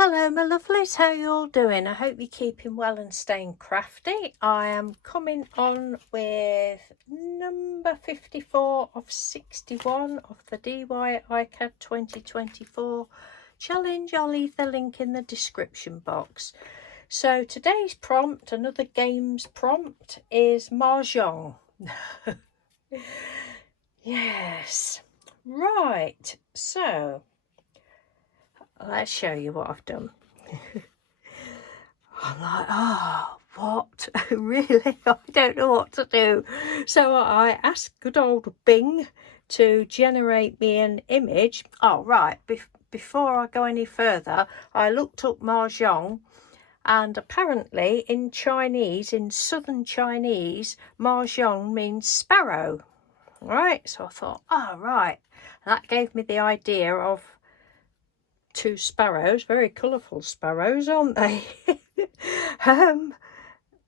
Hello my lovelies, how you all doing? I hope you're keeping well and staying crafty. I am coming on with number 54 of 61 of the DIY 2024 challenge. I'll leave the link in the description box. So today's prompt, another games prompt, is Mahjong. Yes, right, so let's show you what I've done. I'm like, oh, what? Really? I don't know what to do. So I asked good old Bing to generate me an image. Oh, right. Before I go any further, I looked up Mahjong, and apparently in Chinese, in southern Chinese, Mahjong means sparrow. Right? So I thought, oh, right. That gave me the idea of two sparrows, very colourful sparrows, aren't they?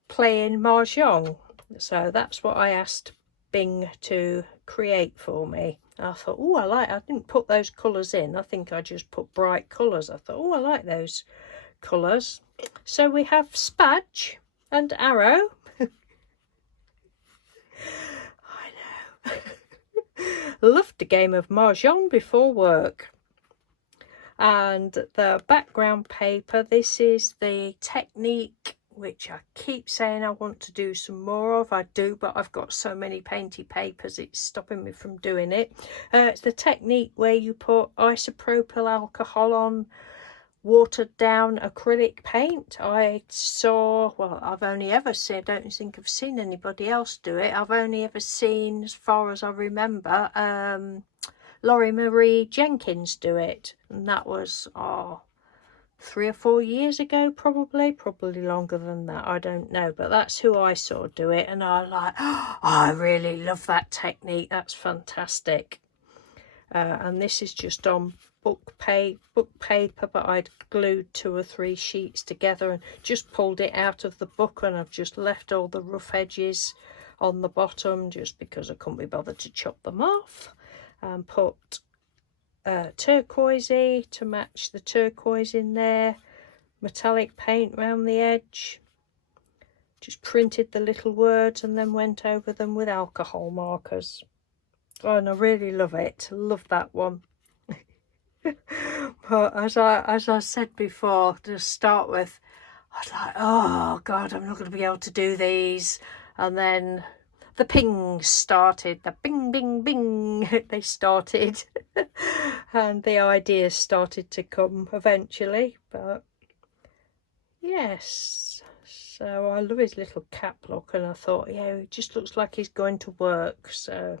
Playing Mahjong. So that's what I asked Bing to create for me. I thought, oh, I didn't put those colours in. I think I just put bright colours. I thought, oh, I like those colours. So we have Spadge and Arrow. I know. Loved a game of Mahjong before work. And the background paper, this is the technique which I keep saying I want to do some more of. I do, but I've got so many painty papers it's stopping me from doing it. It's the technique where you put isopropyl alcohol on watered down acrylic paint. I saw, well, I've only ever seen, I don't think I've seen anybody else do it. I've only ever seen, as far as I remember, Laurie Marie Jenkins do it, and that was 3 or 4 years ago, probably longer than that, I don't know, but that's who I saw do it, and I was like, oh, I really love that technique, that's fantastic. And this is just on book paper, but I'd glued 2 or 3 sheets together and just pulled it out of the book, and I've just left all the rough edges on the bottom just because I couldn't be bothered to chop them off. And put turquoisey to match the turquoise in there, metallic paint around the edge, just printed the little words and then went over them with alcohol markers. Oh, and I really love it, love that one. But as I said before, to start with, I was like, oh god, I'm not going to be able to do these. And then the pings started, the bing, bing, bing, they started. And the ideas started to come eventually. But yes, so I love his little cap look, and I thought, yeah, it just looks like he's going to work. So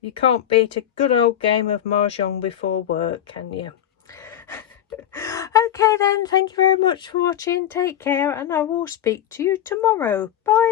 you can't beat a good old game of Mahjong before work, can you? Okay then, thank you very much for watching. Take care, and I will speak to you tomorrow. Bye.